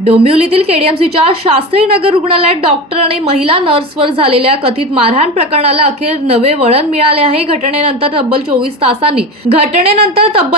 डोंबिवलीतील केडीएमसीच्या शास्त्रीनगर रुग्णालयात डॉक्टर आणि महिला नर्सवर झालेल्या कथित मारहाण प्रकरणाला अखेर नवे वळण मिळाले आहे. घटनेनंतर तब्बल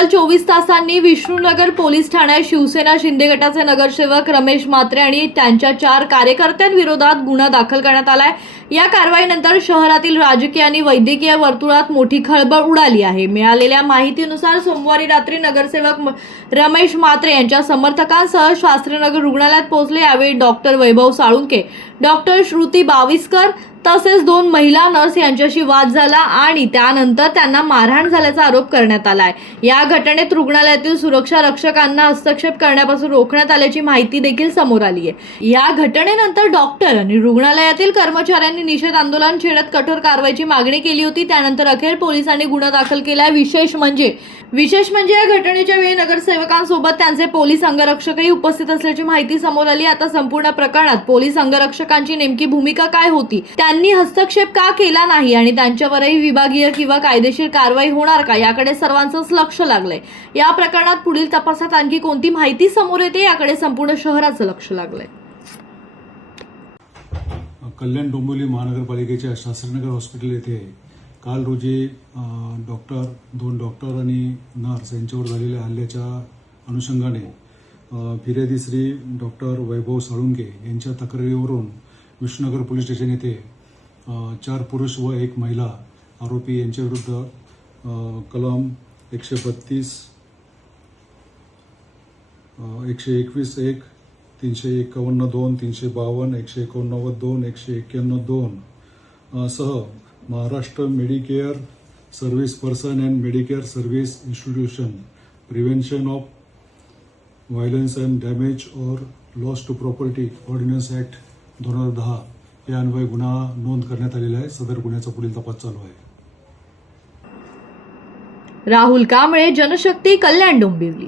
24 तासांनी विष्णुनगर पोलीस ठाण्यात शिवसेना शिंदे गटाचे नगरसेवक रमेश म्हात्रे आणि त्यांच्या 4 कार्यकर्त्यांविरोधात गुन्हा दाखल करण्यात आलाय. या कारवाईनंतर शहरातील राजकीय आणि वैद्यकीय वर्तुळात मोठी खळबळ उडाली आहे. मिळालेल्या माहितीनुसार सोमवारी रात्री नगरसेवक रमेश म्हात्रे यांच्या समर्थकांसह शास्त्रीनगर रुग्णालयात पोहोचले. यावेळी डॉक्टर वैभव साळुंके, डॉक्टर श्रुती बाविस्कर तसेच 2 महिला नर्स यांच्याशी वाद झाला आणि त्यानंतर त्यांना मारहाण झाल्याचा आरोप करण्यात आलाय. या घटनेत रुग्णालयातील सुरक्षा रक्षकांना हस्तक्षेप करण्यापासून रोखण्यात आल्याची माहिती देखील समोर आली आहे. या घटनेनंतर डॉक्टर आणि रुग्णालयातील कर्मचाऱ्यांनी निषेध आंदोलन छेडत कठोर कारवाईची मागणी केली होती. त्यानंतर अखेर पोलिसांनी गुन्हा दाखल केलाय. विशेष म्हणजे या घटनेच्या वेळी नगरसेवकांसोबत त्यांचे पोलीस अंगरक्षकही उपस्थित असल्याची माहिती समोर आली. आता संपूर्ण प्रकरणात पोलीस अंगरक्षकांची नेमकी भूमिका काय होती, त्यांनी हस्तक्षेप का केला नाही आणि त्यांच्यावरही विभागीय किंवा कायदेशीर कारवाई होणार का, याकडे सर्वांचंच लक्ष लागलंय. या प्रकरणात पुढील तपासात आणखी कोणती माहिती समोर येते याकडे संपूर्ण शहराचं लक्ष लागलंय. कल्याण डोंबिवली महानगरपालिकेच्या शास्त्रीनगर हॉस्पिटल येथे काल रोजी 2 डॉक्टर आणि नर्स यांच्यावर झालेल्या हल्ल्याच्या अनुषंगाने फिर्यादी श्री डॉक्टर वैभव साळुंके यांच्या तक्रारीवरून विष्णुनगर पोलीस स्टेशन येथे 4 पुरुष व 1 महिला आरोपी यांच्याविरुद्ध कलम 132, 121(1), 351(2), 352, 189(2), 191(2) सह Maharashtra medicare service person and medicare service institution prevention of violence and damage or loss to property ordinance act 2010 या अन्वये गुन्हा नोंद करण्यात आलेला आहे. सदर गुन्ह्याचा पुढील तपास चालू आहे. राहुल कांबळे, जनशक्ती, कल्याण डोंबिवली.